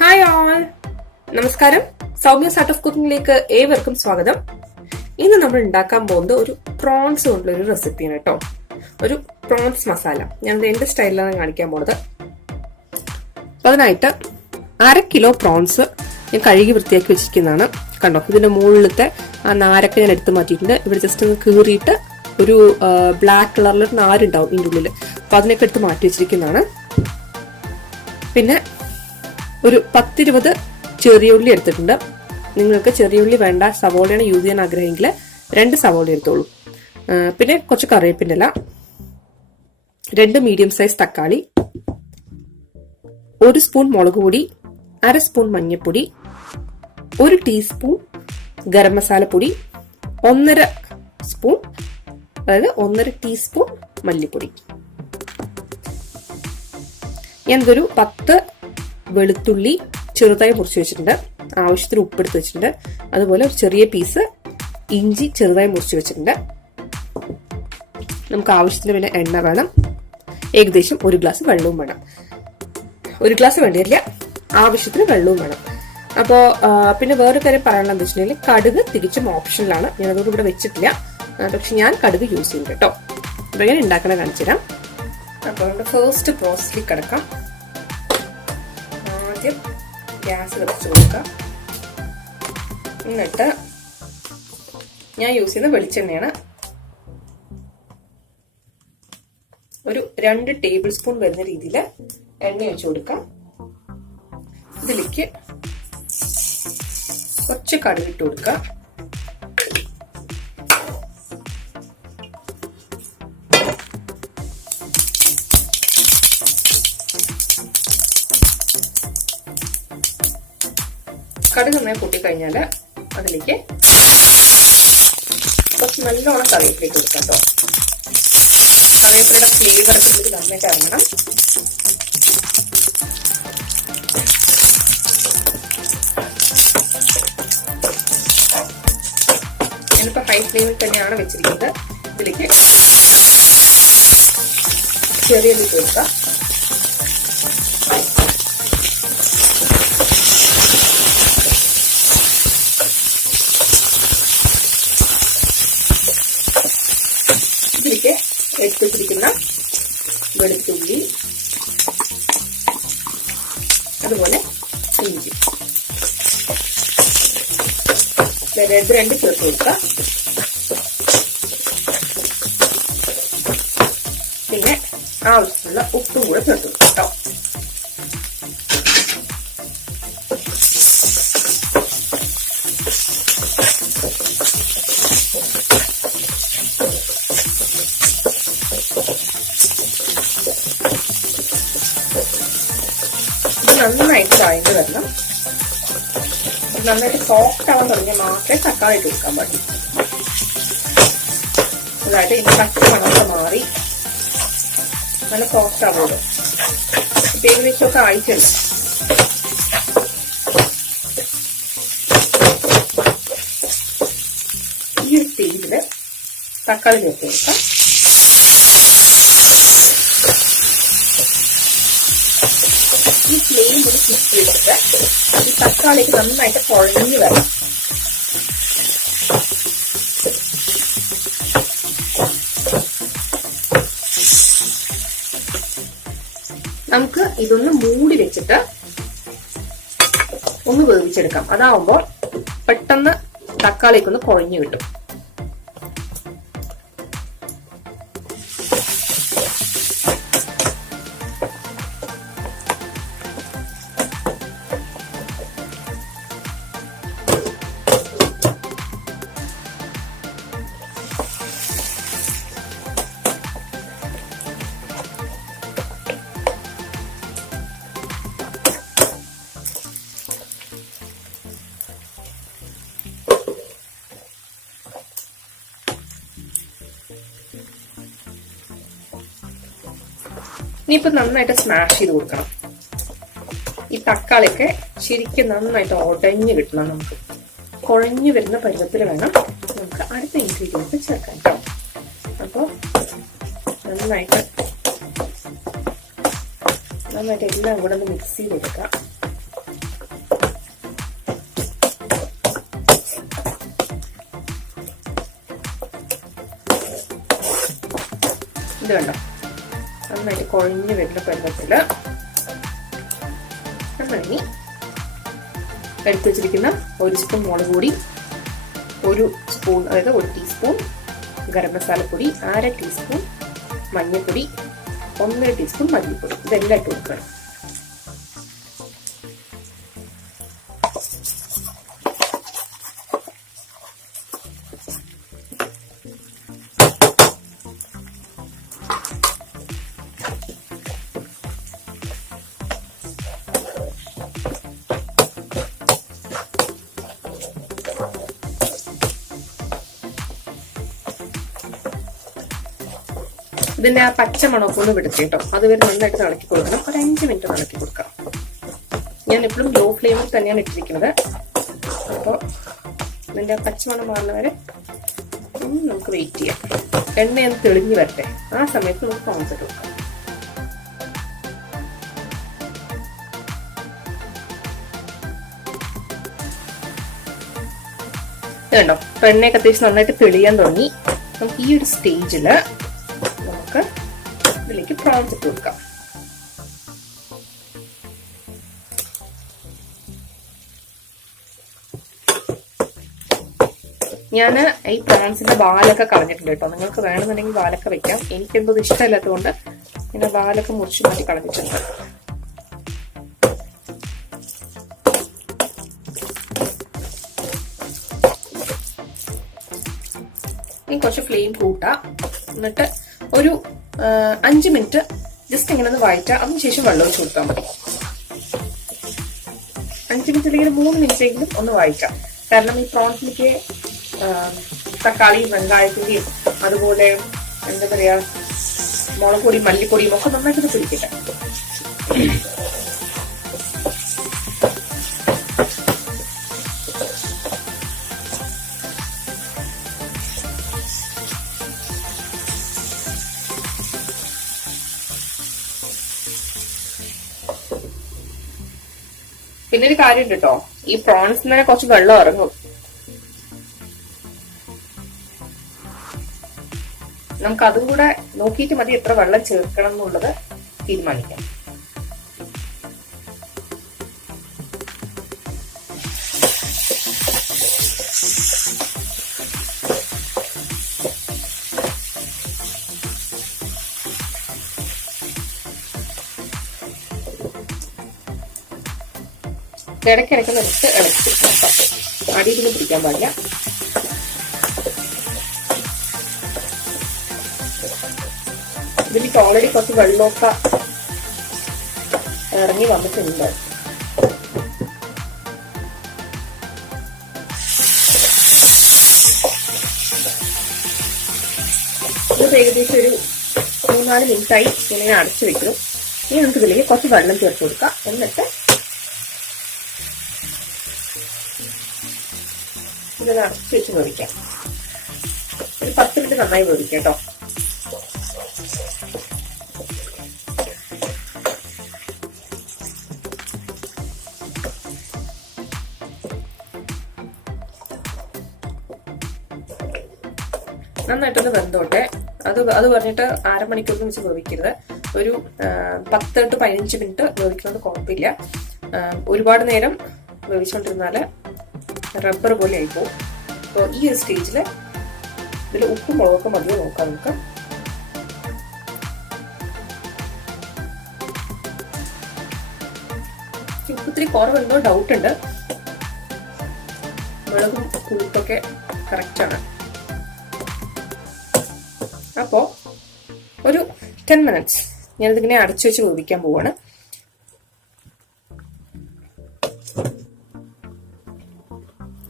Hi all, നമസ്കാരം. Soumya art of കുക്കിംഗിലേക്ക് ഏവർക്കും സ്വാഗതം. ഇന്ന് നമ്മൾ ഉണ്ടാക്കാൻ പോകുന്നത് ഒരു പ്രോൺസ് കൊണ്ടുള്ള ഒരു റെസിപ്പിയാണ് കേട്ടോ. ഒരു പ്രോൺസ് മസാല. ഞാൻ എന്റെ സ്റ്റൈലിലാണ് കാണിക്കാൻ പോകുന്നത്. അതിനായിട്ട് 1/2 കിലോ പ്രോൺസ് ഞാൻ കഴുകി വൃത്തിയാക്കി വെച്ചിരിക്കുന്നതാണ്. കണ്ടോ, ഇതിന്റെ മുകളിലത്തെ ആ നാരൊക്കെ ഞാൻ എടുത്ത് മാറ്റിയിട്ടുണ്ട്. ഇവിടെ ജസ്റ്റ് ഒന്ന് കീറിയിട്ട് ഒരു ബ്ലാക്ക് കളറിലൊരു നാരുണ്ടാവും ഇതിൻ്റെ ഉള്ളിൽ. അപ്പൊ അതിനൊക്കെ എടുത്ത് മാറ്റി വെച്ചിരിക്കുന്നതാണ്. പിന്നെ ഒരു 10-20 ചെറിയ ഉള്ളി എടുത്തിട്ടുണ്ട്. നിങ്ങൾക്ക് ചെറിയ ഉള്ളി വേണ്ട, സവോളയാണ് യൂസ് ചെയ്യാൻ ആഗ്രഹമെങ്കിൽ 2 സവോള എടുത്തോളൂ. പിന്നെ കുറച്ച് കറിവേപ്പിൻ്റെ ഇല, 2 മീഡിയം സൈസ് തക്കാളി, 1 സ്പൂൺ മുളക് പൊടി, 1/2 സ്പൂൺ മഞ്ഞൾപ്പൊടി, 1 ടീസ്പൂൺ ഗരം മസാല പൊടി, 1.5 സ്പൂൺ അതായത് 1.5 ടീസ്പൂൺ മല്ലിപ്പൊടി. ഞാനിതൊരു 10 വെളുത്തുള്ളി ചെറുതായി മുറിച്ച് വെച്ചിട്ടുണ്ട്. ആവശ്യത്തിന് ഉപ്പെടുത്ത് വെച്ചിട്ടുണ്ട്. അതുപോലെ ഒരു ചെറിയ പീസ് ഇഞ്ചി ചെറുതായി മുറിച്ച് വെച്ചിട്ടുണ്ട്. നമുക്ക് ആവശ്യത്തിന് പിന്നെ എണ്ണ വേണം. ഏകദേശം 1 ഗ്ലാസ് വെള്ളവും വേണം. 1 ഗ്ലാസ് വേണ്ടിയില്ല, ആവശ്യത്തിന് വെള്ളവും വേണം. അപ്പോ പിന്നെ വേറൊരു കാര്യം പറയാനുള്ള എന്താ വെച്ചിട്ടുണ്ടെങ്കിൽ കടുക് തികച്ചും ഓപ്ഷനിലാണ്. ഞാൻ അതുകൊണ്ട് ഇവിടെ വെച്ചിട്ടില്ല, പക്ഷെ ഞാൻ കടുക് യൂസ് ചെയ്യും കേട്ടോ. അപ്പൊ എങ്ങനെ ഉണ്ടാക്കണ കാണിച്ചു തരാം. അപ്പൊ നമ്മുടെ ഫസ്റ്റ് പ്രോസസ്സിൽ കിടക്കാം. ആദ്യം ഗ്യാസ് കത്തിച്ച് കൊടുക്കാം. എന്നിട്ട് ഞാൻ യൂസ് ചെയ്യുന്ന വെളിച്ചെണ്ണയാണ്. ഒരു 2 ടേബിൾ സ്പൂൺ വരുന്ന രീതിയിൽ എണ്ണ ഒഴിച്ചു കൊടുക്കാം. ഇതിലേക്ക് കുറച്ച് കടുകിട്ട് കൊടുക്കാം. കടുക് നന്നായി പൊട്ടിക്കഴിഞ്ഞാൽ അതിലേക്ക് കുറച്ച് നല്ലോണം കറിവേപ്പിലേക്ക് കൊടുക്കാം കേട്ടോ. കറിവേപ്പിലയുടെ ഫ്ലേവർ ഇതിൽ നന്നായിട്ട് ഇറങ്ങണം. ഞാനിപ്പോൾ ഹൈ ഫ്ലെയിമിൽ തന്നെയാണ് വെച്ചിരിക്കുന്നത്. ഇതിലേക്ക് ചെറിയ ഉള്ളി കൊടുക്കാം. ഇതിലേക്ക് എടുത്ത് വെച്ചിരിക്കുന്ന വെളുത്തുള്ളി, അതുപോലെ ഇഞ്ചി, ഇത് 2 ചേർത്ത് കൊടുക്കുക. പിന്നെ ആവശ്യമുള്ള ഉപ്പും കൂടെ ചേർത്ത് കൊടുക്കുക കേട്ടോ. നന്നായിട്ട് വഴഞ്ഞു വരണം. നന്നായിട്ട് സോഫ്റ്റ് ആവാൻ തുടങ്ങിയാൽ മാത്രമേ തക്കാളി ഇട്ട് കൊടുക്കാൻ പാടില്ല. അതായത് ഇതിന്റെ പച്ച മണമൊക്കെ മാറി നല്ല സോഫ്റ്റ് ആവുമല്ലോ. ഇപ്പൊ ഏകദേശമൊക്കെ ആയിട്ടുണ്ട്. ഈ ഒരു സ്റ്റേജില് തക്കാളി ചേർത്ത് കൊടുക്കാം. ഈ ഫ്ലെയിം ഒന്ന് സ്വിച്ച് ചെയ്തിട്ട് ഈ തക്കാളിക്ക് നന്നായിട്ട് കുഴഞ്ഞു വരണം. നമുക്ക് ഇതൊന്ന് മൂടി വെച്ചിട്ട് ഒന്ന് വേവിച്ചെടുക്കാം. അതാവുമ്പോൾ പെട്ടെന്ന് തക്കാളിക്കൊന്ന് കുഴഞ്ഞു കിട്ടും. ഇനിയിപ്പോ നന്നായിട്ട് സ്മാഷ് ചെയ്ത് കൊടുക്കണം. ഈ തക്കാളിയൊക്കെ ശരിക്കും നന്നായിട്ട് ഉടഞ്ഞു കിട്ടണം. നമുക്ക് കുഴഞ്ഞു വരുന്ന പരുവത്തിൽ വേണം നമുക്ക് അടുത്ത ഇൻഗ്രീഡിയൻസ് ചേർക്കാൻ. അപ്പോൾ നന്നായിട്ട് എല്ലാം കൂടെ ഒന്ന് മിക്സ് ചെയ്തെടുക്കാം. ഇത് കണ്ടോ, നന്നായിട്ട് കുഴഞ്ഞു വരുന്ന പരുവത്തില് നമ്മളിനി എടുത്തു വെച്ചിരിക്കുന്ന 1 സ്പൂൺ മുളക് പൊടി, 1 സ്പൂൺ അതായത് 1 ടീസ്പൂൺ ഗരം മസാലപ്പൊടി, 1/2 ടീസ്പൂൺ മഞ്ഞൾപ്പൊടി, 1 ടീസ്പൂൺ മല്ലിപ്പൊടി, ഇതെല്ലാം ഇട്ട് കൊടുക്കണം. ഇതിന്റെ ആ പച്ച മണമൊക്കെ ഒന്ന് വിടുത്തി കേട്ടോ, അതുവരെ നന്നായിട്ട് ഇളക്കി കൊടുക്കണം. ഒരു 5 മിനിറ്റ് ഇളക്കി കൊടുക്കാം. ഞാൻ എപ്പോഴും ലോ ഫ്ലെയിമിൽ തന്നെയാണ് ഇട്ടിരിക്കുന്നത്. അപ്പോൾ ഇതിന്റെ പച്ചമണം മാറുന്നവരെ നമുക്ക് വെയിറ്റ് ചെയ്യാം. എണ്ണയൊന്ന് തെളിഞ്ഞു വരട്ടെ, ആ സമയത്ത് നമുക്ക് പ്രോൺസ് ഇട്ട് കൊടുക്കാം. ഇതുണ്ടോ, ഇപ്പൊ എണ്ണയൊക്കെ അത്യാവശ്യം നന്നായിട്ട് തെളിയാൻ തുടങ്ങി. നമുക്ക് ഈ ഒരു സ്റ്റേജില് നമുക്ക് ഇതിലേക്ക് പ്രോൺസ് ഇട്ട് കൊടുക്കാം. ഞാൻ ഈ പ്രോൺസിന്റെ വാലൊക്കെ കളഞ്ഞിട്ടുണ്ട് കേട്ടോ. നിങ്ങൾക്ക് വേണമെന്നുണ്ടെങ്കിൽ വാലൊക്കെ വെക്കാം. എനിക്കെന്തോ ഇഷ്ടമില്ലാത്തതുകൊണ്ട് ഇങ്ങനെ വാലൊക്കെ മുറിച്ച് മാറ്റി കളഞ്ഞിട്ടുണ്ട്. ഇനി കുറച്ച് ഫ്ലെയിം കൂട്ടാം. എന്നിട്ട് ഒരു 5 മിനിറ്റ് ജസ്റ്റ് ഇങ്ങനെ ഒന്ന് വഴറ്റാം. അതിനുശേഷം വെള്ളം ഒഴിച്ച് കൊടുത്താൽ മതി. 5 മിനിറ്റ് അല്ലെങ്കിൽ 3 മിനിറ്റ് എങ്കിലും ഒന്ന് വഴറ്റാം. കാരണം ഈ പ്രോൺസിലേക്ക് തക്കാളിയും വെങ്കായത്തിന്റെയും അതുപോലെ എന്താ പറയാ മുളക് പൊടിയും മല്ലിപ്പൊടിയും ഒക്കെ നന്നായിട്ട് പിടിക്കട്ടെ. പിന്നെ ഒരു കാര്യമുണ്ട് കേട്ടോ, ഈ പ്രോൺസിന് തന്നെ കുറച്ച് വെള്ളം ഇറങ്ങും. നമുക്ക് അതും കൂടെ നോക്കിയിട്ട് മതി എത്ര വെള്ളം ചേർക്കണം എന്നുള്ളത് തീരുമാനിക്കാം. ഇടയ്ക്കിടയ്ക്ക് നിർത്ത് ഇളക്കി നോക്കാം. അടിയിൽ പിടിക്കാൻ പാടില്ല. ഇതിലേക്ക് ഓൾറെഡി കുറച്ച് വെള്ളമൊക്കെ ഇറങ്ങി വന്നിട്ടുണ്ട്. ഇത് ഏകദേശം ഒരു 3-4 മിനിറ്റായി ഇങ്ങനെ അടച്ചു വെക്കണം. ഇനി നമുക്ക് ഇതിലേക്ക് കുറച്ച് വെള്ളം ചേർത്ത് കൊടുക്കാം. എന്നിട്ട് ഇതൊന്ന് അടച്ചു വെച്ച് വേവിക്കാം. ഒരു 10 മിനിറ്റ് നന്നായി വേവിക്കാം കേട്ടോ. നന്നായിട്ടൊന്ന് വെന്തോട്ടെ. അത് പറഞ്ഞിട്ട് 1/2 മണിക്കൂറിന് വെച്ച് വേവിക്കരുത്. ഒരു 10 to 15 മിനിറ്റ് വേവിക്കുന്നത് കുഴപ്പമില്ല. ഒരുപാട് നേരം വേവിച്ചുകൊണ്ടിരുന്നാല് റബ്ബർ പോലെ ആയിപ്പോവും. അപ്പോൾ ഈ ഒരു സ്റ്റേജില് ഇതിൽ ഉപ്പും മുളകൊക്കെ മതിയോ നോക്കാം. നമുക്ക് ഉപ്പ് ഇത്തിരി കുറവെന്തോ ഡൗട്ട് ഉണ്ട്. മുളകും ഉപ്പൊക്കെ കറക്റ്റാണ്. അപ്പോ ഒരു 10 മിനിറ്റ്സ് ഞാനിതിങ്ങനെ അടച്ചു വെച്ച് വേവിക്കാൻ പോവാണ്.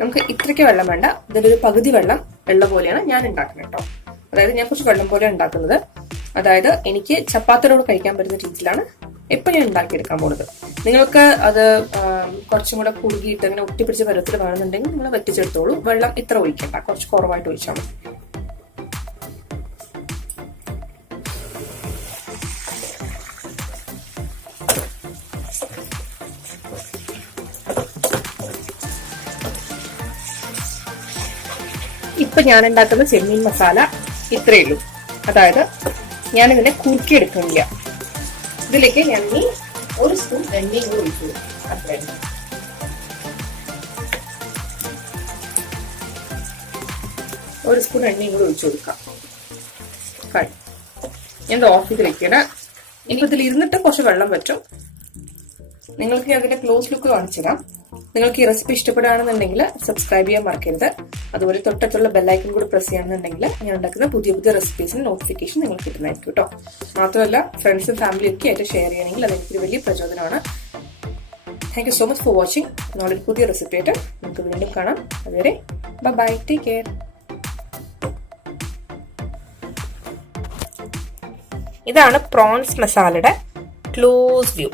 നമുക്ക് ഇത്രയ്ക്ക് വെള്ളം വേണ്ട. ഇതിലൊരു പകുതി വെള്ളം വെള്ളം പോലെയാണ് ഞാൻ ഉണ്ടാക്കുന്നത് കേട്ടോ. അതായത് ഞാൻ കുറച്ച് വെള്ളം പോലെ ഉണ്ടാക്കുന്നത്. അതായത് എനിക്ക് ചപ്പാത്തിയോട് കഴിക്കാൻ പറ്റുന്ന രീതിയിലാണ് ഇപ്പൊ ഞാൻ ഉണ്ടാക്കിയെടുക്കാൻ പോകുന്നത്. നിങ്ങൾക്ക് അത് കുറച്ചും കൂടെ കുറുകിയിട്ട് ഇങ്ങനെ ഒട്ടിപ്പിടിച്ച പരുവത്തിൽ വേണമെന്നുണ്ടെങ്കിൽ നിങ്ങൾ വറ്റിച്ചെടുത്തോളൂ. വെള്ളം ഇത്ര ഒഴിക്കണ്ട, കുറച്ച് കുറവായിട്ട് ഒഴിച്ചാൽ മതി. ഇപ്പൊ ഞാൻ ഉണ്ടാക്കുന്ന ചെമ്മീൻ മസാല ഇത്രയേ ഉള്ളൂ. അതായത് ഞാനിതിനെ കുറുക്കിയെടുക്കുന്നില്ല. ഇതിലേക്ക് ഞാൻ ഇനി 1 സ്പൂൺ എണ്ണയും കൂടി ഒഴിച്ചു കൊടുക്കും. അത്രയും 1 സ്പൂൺ എണ്ണയും കൂടി ഒഴിച്ചു കൊടുക്കാം. ഞാൻ ഓഫ് ചെയ്ത് വെക്കണം. ഇനി ഇതിൽ ഇരുന്നിട്ട് കുറച്ച് വെള്ളം പറ്റും. നിങ്ങൾക്ക് ഞാൻ അതിന്റെ ക്ലോസ് ലുക്ക് കാണിച്ചുതരാം. നിങ്ങൾക്ക് ഈ റെസിപ്പി ഇഷ്ടപ്പെടുകയാണെന്നുണ്ടെങ്കിൽ സബ്സ്ക്രൈബ് ചെയ്യാൻ മറക്കരുത്. അതുപോലെ തൊട്ടടുത്തുള്ള ബെല്ലൈക്കൺ കൂടി പ്രസ് ചെയ്യുകയാണെന്നുണ്ടെങ്കിൽ ഞാൻ ഉണ്ടാക്കുന്ന പുതിയ പുതിയ റെസിപ്പീസിന് നോട്ടിഫിക്കേഷൻ നിങ്ങൾക്ക് കിട്ടുന്നതായിരിക്കും കേട്ടോ. മാത്രമല്ല ഫ്രണ്ട്സും ഫാമിലിയും ഒക്കെ ആയിട്ട് ഷെയർ ചെയ്യണമെങ്കിൽ അതെനിക്കൊരു വലിയ പ്രചോദനമാണ്. Thank you so much for watching. നാളെ പുതിയ റെസിപ്പി ആയിട്ട് നമുക്ക് വീണ്ടും കാണാം. അതുവരെ ബൈ, ടേക്ക് കെയർ. ഇതാണ് പ്രോൺസ് മസാലയുടെ ക്ലോസ് വ്യൂ.